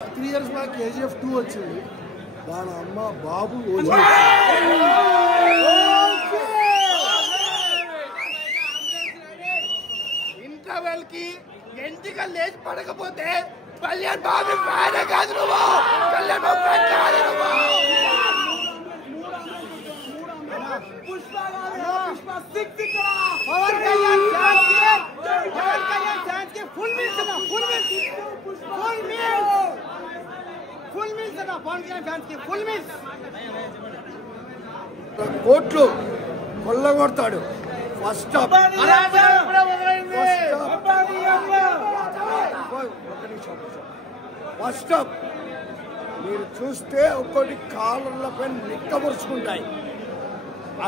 3 years back KGF 2 వచ్చింది. దాని అమ్మ బాబు ఇంటర్వెల్ కి ఎంటిక లేచి పడకపోతే కళ్యాణ్ బాబు ఫ్యాన్ కాదు నువ్వు. కళ్యాణ్ బాబు ఫ్యాన్ కాదు నువ్వు. పవన్ కళ్యాణ్ ఫ్యాన్స్ కి ఫుల్ మీల్స్ అన్న, ఫుల్ మీల్స్ అన్న. పవన్ కళ్యాణ్ ఫ్యాన్స్ కి ఫుల్ మీల్స్. కోట్లు కొల్లగొడతాడు. ఫస్ట్ అప్ మీరు చూస్తే ఒక్కటి కాలర్లపై నిక్కబరుచుకుంటాయి.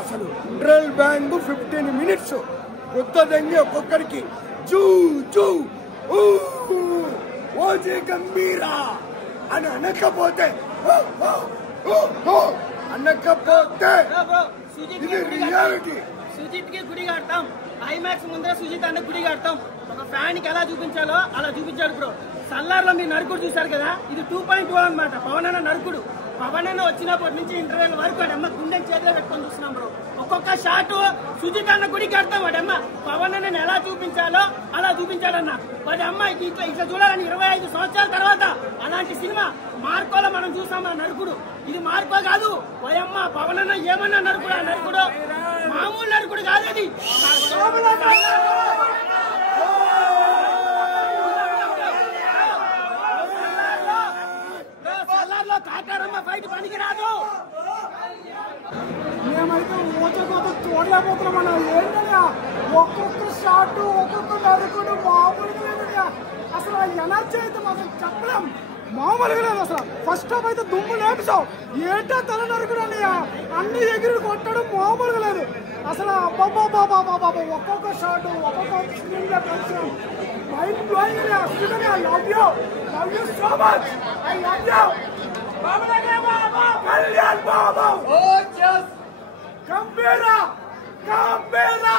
అసలు సెంట్రల్ బ్యాంకు 15 minutes కొత్త దెంగి ఒక్కొక్కడికి జూ జూ ఓజీ గంభీరా అని అనకపోతే ఇది రియాలిటీ. సుజిత్ కి గుడి కడతాం. ఐమాక్స్ ముందర సుజిత్ అన్న గుడి కడతాం. ఒక ఫ్యాన్ కి ఎలా చూపించాలో అలా చూపించాడు బ్రో. సల్లార్ లో మీరు నరుకుడు చూశారు కదా, ఇది 2.2 అనమాట. పవన్ అన్న నరుకుడు. పవన్ అన్న వచ్చినప్పటి నుంచి ఇంటర్వెల్ వరకు వాడమ్మ గుండె చేతిలో పెట్టుకొని చూస్తున్నాం బ్రో. ఒక్కొక్క షాట్ సుజిత్ అన్న గుడి కడతాం. వాడమ్మ పవన్ అన్నని ఎలా చూపించాలో అలా చూపించాడన్న. వాడమ్మ ఇట్లా చూడాలని 25 సంవత్సరాల తర్వాత అలాంటి సినిమా మార్కోలో మనం చూసాం. ఆ నరుకుడు ఇది మార్కో కాదు. వాయమ్మ పవన్ అన్న ఏమన్నా నరుకుడు. ఆ నరుకుడు మామూలు నరుకుడు కాదు. అది కాకారమ్మ ఫైట్ పనికిరాదు. మేమైతే ఊచకోత చూడలేకపోతున్నామన్నా. ఏంటన్నా ఒక్కొక్క షాట్ ఒక్కొక్క నరుకుడు మామూలుగా లేదన్నా. అసలు ఆ ఎనర్జీ అయితే మాకు చెప్పలేం, మామూలుగా లేదు. అసలు ఫస్ట్ హాఫ్ అయితే దుమ్ము లేపిసావు. ఏంటో తల నరుకుడు అన్నయ్య, అన్ని ఎగిరి కొట్టడం మామూలుగా లేదు అసలు. అబ్బాబాబాబాబాబా ఒక్కొక్క షాట్ ఒక్కొక్క స్క్రీన్ లో కలిసాం. Mind blowing. I love you so much. I love you Kalyan Babu. Gambheera Gambheera.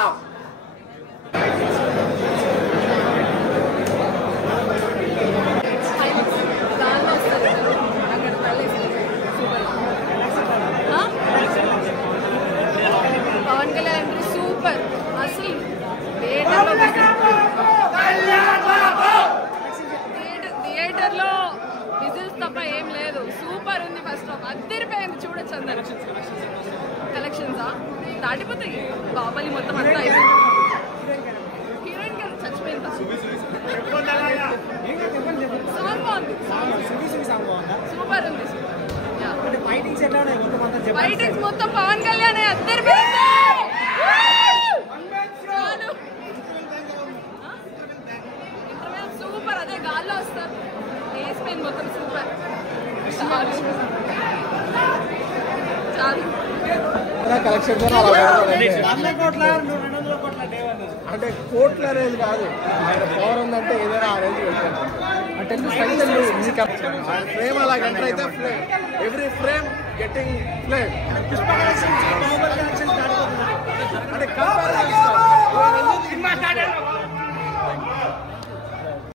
Pawan Kalyan super. అసలు థియేటర్ లో విజిల్స్ తప్ప ఏం లేదు. సూపర్ ఉంది. ఫస్ట్ హాఫ్ అద్దరిపోయింది. చూడొచ్చు అందరు. కలెక్షన్సా దాటిపోతాయి. బాబాలి మొత్తం అంతా అయిపోయింది. హీరోయిన్ గారు చచ్చిపోయింది. సాంగ్ బాగుంది. సూపర్ ఉంది. ఫైటింగ్స్ మొత్తం పవన్ కళ్యాణ్ అద్దరిపోయింది. Interval super. అదే గాల్లో వస్తారు. వేసిపోయింది మొత్తం. సూపర్. చాలు అంటే కోట్ల అనేది కాదు. ఆయన పవర్ ఉందంటే ఏదైనా ఆ రేంజ్ పెట్టారు. అంటే ఫ్రేమ్ అలా ఎంటర్ అయితే flame, every frame getting flame. అంటే కంపేర్